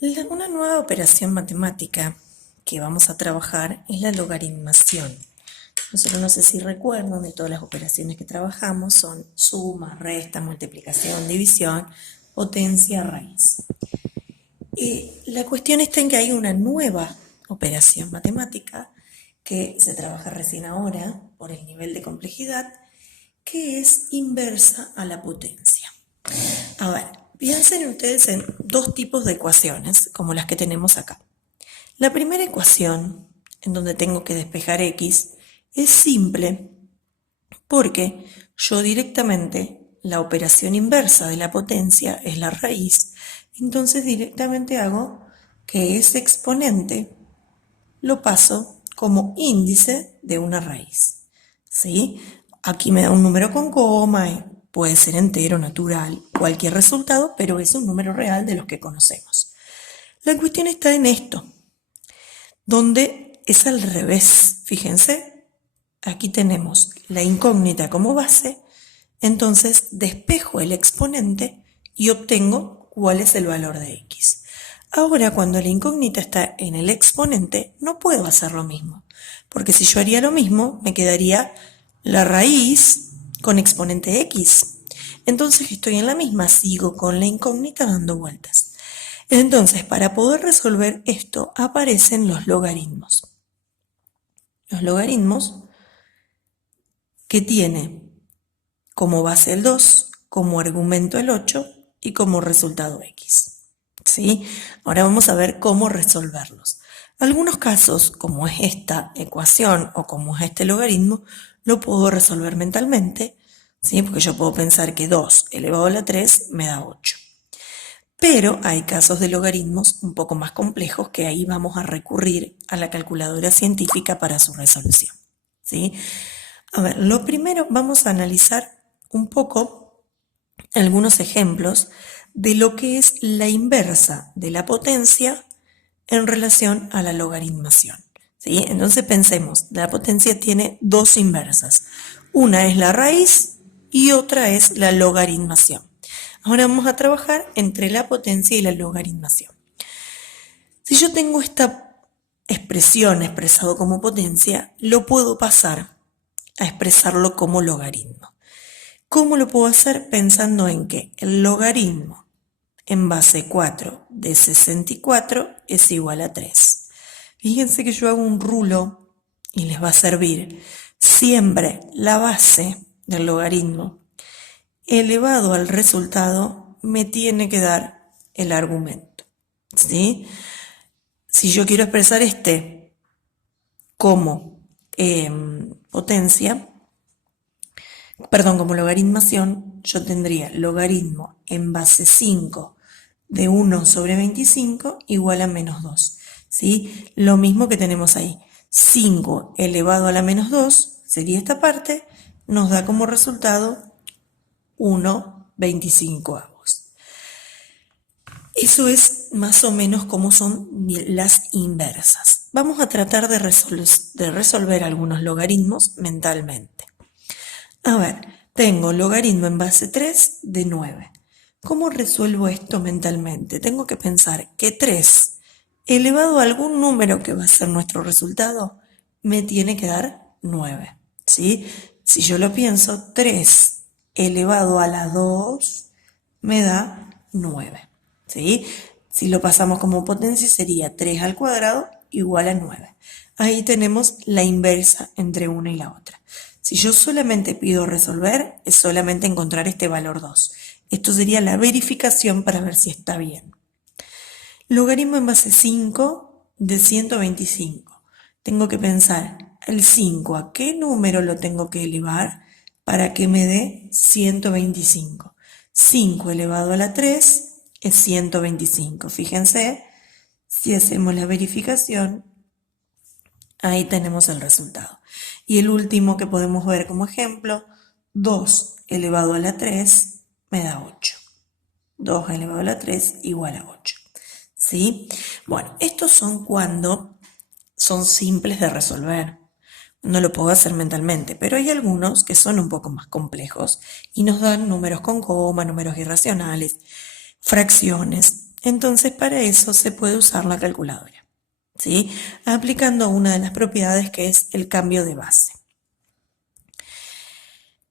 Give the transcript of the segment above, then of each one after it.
Una nueva operación matemática que vamos a trabajar es la logaritmación. Nosotros no sé si recuerdan de todas las operaciones que trabajamos, son suma, resta, multiplicación, división, potencia, raíz. La cuestión está en que hay una nueva operación matemática que se trabaja recién ahora por el nivel de complejidad, que es inversa a la potencia. A ver, piensen ustedes en dos tipos de ecuaciones, como las que tenemos acá. La primera ecuación, en donde tengo que despejar x, es simple porque yo directamente, la operación inversa de la potencia es la raíz, entonces directamente hago que ese exponente lo paso como índice de una raíz. ¿Sí? Aquí me da un número con coma, y puede ser entero, natural, cualquier resultado, pero es un número real de los que conocemos. La cuestión está en esto, donde es al revés. Fíjense, aquí tenemos la incógnita como base, entonces despejo el exponente y obtengo cuál es el valor de x. Ahora, cuando la incógnita está en el exponente, no puedo hacer lo mismo, porque si yo haría lo mismo, me quedaría la raíz con exponente x. Entonces estoy en la misma, sigo con la incógnita dando vueltas. Entonces, para poder resolver esto, aparecen los logaritmos. Los logaritmos que tiene como base el 2, como argumento el 8 y como resultado x. ¿Sí? Ahora vamos a ver cómo resolverlos. Algunos casos, como es esta ecuación o como es este logaritmo, lo puedo resolver mentalmente, ¿sí? Porque yo puedo pensar que 2 elevado a la 3 me da 8. Pero hay casos de logaritmos un poco más complejos que ahí vamos a recurrir a la calculadora científica para su resolución. ¿Sí? A ver, lo primero vamos a analizar un poco algunos ejemplos de lo que es la inversa de la potencia en relación a la logaritmación. ¿Sí? Entonces pensemos, la potencia tiene dos inversas. Una es la raíz y otra es la logaritmación. Ahora vamos a trabajar entre la potencia y la logaritmación. Si yo tengo esta expresión expresado como potencia, lo puedo pasar a expresarlo como logaritmo. ¿Cómo lo puedo hacer? Pensando en que el logaritmo en base 4 de 64 es igual a 3. Fíjense que yo hago un rulo y les va a servir. Siempre la base del logaritmo elevado al resultado me tiene que dar el argumento. ¿Sí? Si yo quiero expresar este como potencia, perdón, como logaritmación, yo tendría logaritmo en base 5 de 1 sobre 25 igual a menos 2. ¿Sí? Lo mismo que tenemos ahí. 5 elevado a la menos 2 sería esta parte, nos da como resultado 1,25avos. Eso es más o menos como son las inversas. Vamos a tratar de resolver algunos logaritmos mentalmente. A ver, tengo logaritmo en base 3 de 9. ¿Cómo resuelvo esto mentalmente? Tengo que pensar que 3 elevado a algún número que va a ser nuestro resultado me tiene que dar 9. ¿Sí? Si yo lo pienso, 3 elevado a la 2 me da 9. ¿Sí? Si lo pasamos como potencia sería 3 al cuadrado igual a 9. Ahí tenemos la inversa entre una y la otra. Si yo solamente pido resolver, es solamente encontrar este valor 2. Esto sería la verificación para ver si está bien. Logaritmo en base 5 de 125. Tengo que pensar el 5, ¿a qué número lo tengo que elevar para que me dé 125? 5 elevado a la 3 es 125. Fíjense, si hacemos la verificación, ahí tenemos el resultado. Y el último que podemos ver como ejemplo, 2 elevado a la 3 me da 8. 2 elevado a la 3 igual a 8. ¿Sí? Bueno, estos son cuando son simples de resolver. No lo puedo hacer mentalmente, pero hay algunos que son un poco más complejos y nos dan números con coma, números irracionales, fracciones. Entonces para eso se puede usar la calculadora, ¿sí? Aplicando una de las propiedades que es el cambio de base.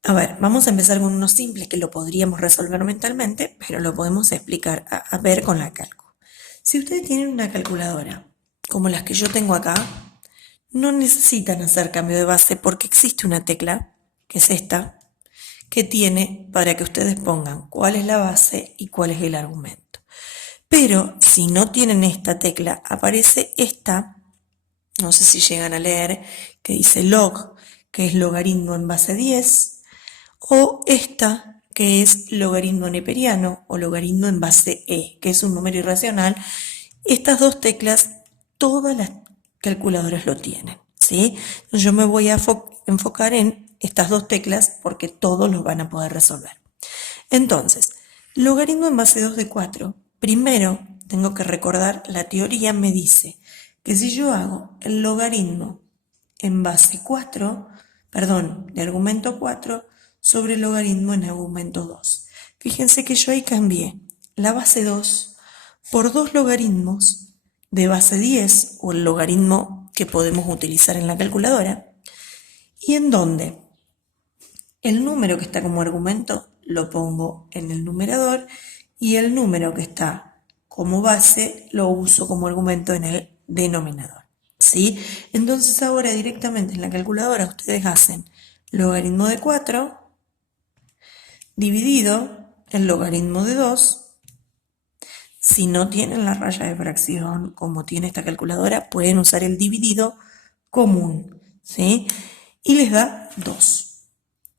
A ver, vamos a empezar con uno simple que lo podríamos resolver mentalmente, pero lo podemos explicar a ver con la cálculo. Si ustedes tienen una calculadora como las que yo tengo acá, no necesitan hacer cambio de base porque existe una tecla, que es esta, que tiene para que ustedes pongan cuál es la base y cuál es el argumento. Pero si no tienen esta tecla, aparece esta, no sé si llegan a leer, que dice log, que es logaritmo en base 10, o esta, que es logaritmo neperiano o logaritmo en base e, que es un número irracional. Estas dos teclas, todas las calculadoras lo tienen, ¿sí? Yo me voy a enfocar en estas dos teclas porque todos los van a poder resolver. Entonces, logaritmo en base 2 de 4, primero tengo que recordar, la teoría me dice que si yo hago el logaritmo en base 4, perdón, de argumento 4, sobre el logaritmo en argumento 2. Fíjense que yo ahí cambié la base 2 por dos logaritmos de base 10, o el logaritmo que podemos utilizar en la calculadora, y en donde el número que está como argumento lo pongo en el numerador y el número que está como base lo uso como argumento en el denominador, ¿sí? Entonces ahora directamente en la calculadora ustedes hacen logaritmo de 4 dividido el logaritmo de 2. Si no tienen la raya de fracción como tiene esta calculadora, pueden usar el dividido común, ¿sí? Y les da 2.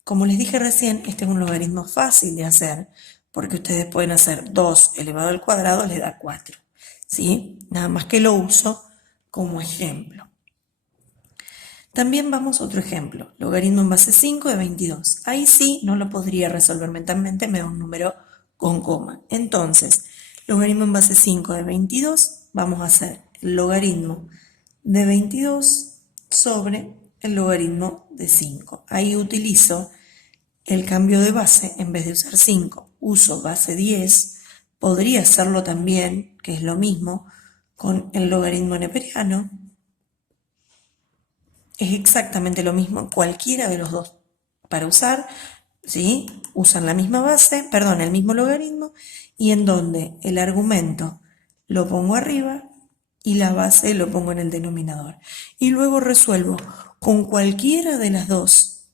Como les dije recién, este es un logaritmo fácil de hacer, porque ustedes pueden hacer 2 elevado al cuadrado, les da 4, ¿sí? Nada más que lo uso como ejemplo. También vamos a otro ejemplo, logaritmo en base 5 de 22. Ahí sí no lo podría resolver mentalmente, me da un número con coma. Entonces, logaritmo en base 5 de 22, vamos a hacer el logaritmo de 22 sobre el logaritmo de 5. Ahí utilizo el cambio de base, en vez de usar 5, uso base 10. Podría hacerlo también, que es lo mismo, con el logaritmo neperiano. Es exactamente lo mismo, cualquiera de los dos para usar, ¿sí? Usan la misma base, perdón, el mismo logaritmo, y en donde el argumento lo pongo arriba y la base lo pongo en el denominador. Y luego resuelvo con cualquiera de las dos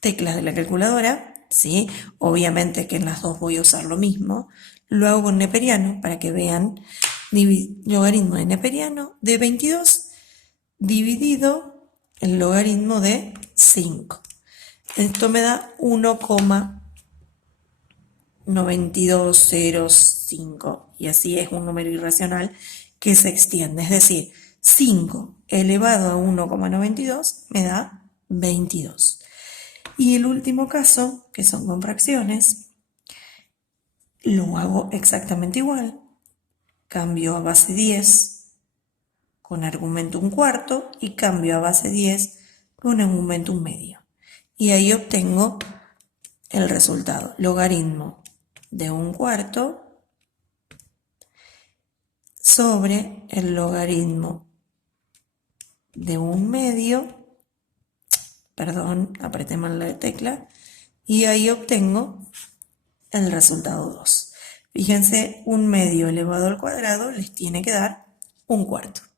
teclas de la calculadora, ¿sí? Obviamente que en las dos voy a usar lo mismo. Lo hago con neperiano para que vean, logaritmo de neperiano de 22 dividido el logaritmo de 5. Esto me da 1,9205 y así es un número irracional que se extiende. Es decir, 5 elevado a 1,92 me da 22. Y el último caso, que son con fracciones, lo hago exactamente igual. Cambio a base 10 con argumento 1/4 y cambio a base 10 con argumento 1/2. Y ahí obtengo el resultado, logaritmo de 1/4 sobre el logaritmo de 1/2, perdón, apreté mal la tecla, y ahí obtengo el resultado 2. Fíjense, 1/2 elevado al cuadrado les tiene que dar 1/4.